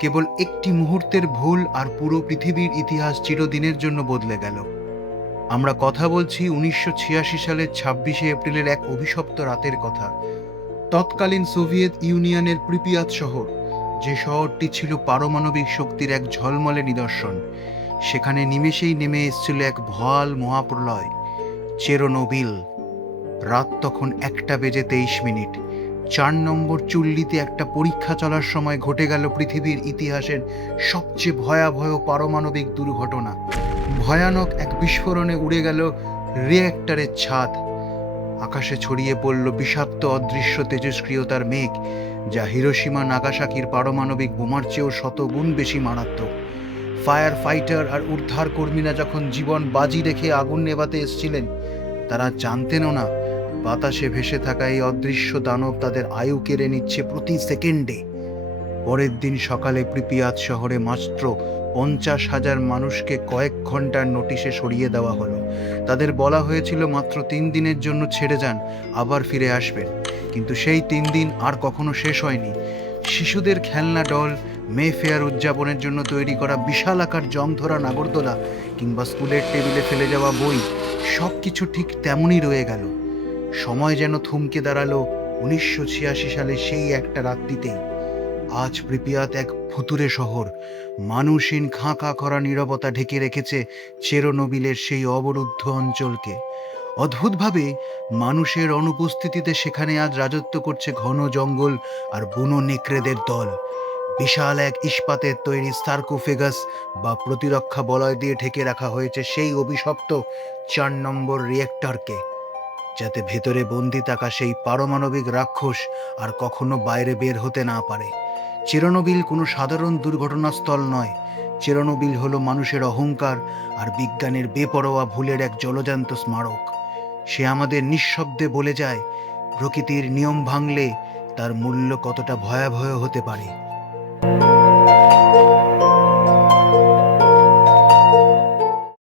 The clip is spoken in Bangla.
কেবল একটি মুহূর্তের ভুল আর পুরো পৃথিবীর ইতিহাস চিরদিনের জন্য বদলে গেল। আমরা কথা বলছি 1986 সালের 26শে এপ্রিলের এক অভিশপ্ত রাতের কথা। তৎকালীন সোভিয়েত ইউনিয়নের প্রিপিয়াত শহর, যে শহরটি ছিল পারমাণবিক শক্তির এক ঝলমলে নিদর্শন, সেখানে নিমেষেই নেমে এসেছিল এক ভয়াল মহাপ্রলয়, চেরনোবিল। রাত তখন 1:23। 4 নম্বর চুল্লিতে একটা পরীক্ষা চলার সময় ঘটে গেল পৃথিবীর ইতিহাসের সবচেয়ে ভয়াবহ পারমাণবিক দুর্ঘটনা। ভয়ানক এক বিস্ফোরণে উড়ে গেল রিঅ্যাক্টরের ছাদ। আকাশে ছড়িয়ে পড়ল বিষাক্ত অদৃশ্য তেজস্ক্রিয়তার মেঘ, যা হিরোশিমা নাগাসাকির পারমাণবিক বোমার চেয়েও 100 গুণ বেশি মারাত্মক। ফায়ার ফাইটার আর উদ্ধার কর্মীরা যখন জীবন বাজি রেখে আগুন নেভাতে এসেছিলেন, তারা জানতেনও না বাতাসে ভেসে থাকা এই অদৃশ্য দানব তাদের আয়ু কেড়ে নিচ্ছে প্রতি সেকেন্ডে। পরের দিন সকালে প্রিপিয়াত শহরে মাত্র 50,000 মানুষকে কয়েক ঘন্টার নোটিশে সরিয়ে দেওয়া হলো। তাদের বলা হয়েছিল মাত্র 3 দিনের জন্য ছেড়ে যান, আবার ফিরে আসবেন। কিন্তু সেই 3 দিন আর কখনো শেষ হয়নি। শিশুদের খেলনা ডল, মে ফেয়ার উদযাপনের জন্য তৈরি করা বিশাল আকার জংধরা নাগরদোলা, কিংবা স্কুলের টেবিলে ফেলে যাওয়া বই, সব কিছু ঠিক তেমনই রয়ে গেল। সময় যেন থমকে দাঁড়ালো 1986 সালে সেই একটা রাত্রিতেই। আজ প্রিপিয়াত এক ভুতুড়ে শহর। মানুষহীন খাঁ করা নীরবতা ঢেকে রেখেছে চেরনোবিলের সেই অবরুদ্ধ অঞ্চলকে। অদ্ভুতভাবে মানুষের অনুপস্থিতিতে সেখানে আজ রাজত্ব করছে ঘন জঙ্গল আর বুনো নেকড়েদের দল। বিশাল এক ইস্পাতের তৈরি সার্কোফেগাস বা প্রতিরক্ষা বলয় দিয়ে ঢেকে রাখা হয়েছে সেই অভিশপ্ত 4 নম্বর রিঅ্যাক্টরকে, যাতে ভেতরে বন্দি থাকা সেই পারমাণবিক রাক্ষস আর কখনো বাইরে বের হতে না পারে। চেরনোবিল কোনো সাধারণ দুর্ঘটনাস্থল নয়। চেরনোবিল হলো মানুষের অহংকার আর বিজ্ঞানের বেপরোয়া ভুলের এক জলজান্ত স্মারক। সে আমাদের নিঃশব্দে বলে যায় প্রকৃতির নিয়ম ভাঙলে তার মূল্য কতটা ভয়াবহ হতে পারে।